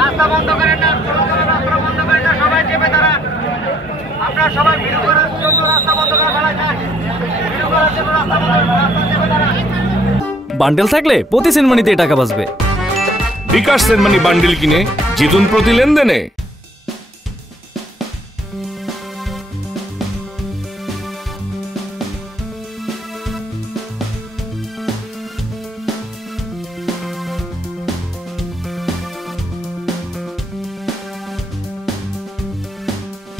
রাস্তা বন্ধ করেন না, রাস্তা বন্ধ করেন না, সবাই চেপে দাঁড়ান। আপনারা সবাই ভিডিও করার জন্য রাস্তা বন্ধ করে ফেলা যায়, ভিডিও করার জন্য রাস্তা চেপে দাঁড়ান। বান্ডেল থাকলে প্রতি সেনমানিতে টাকা বাঁচবে। বিকাশ সেনমানি বান্ডেল কিনে জিতুন প্রতি লেনদেনে।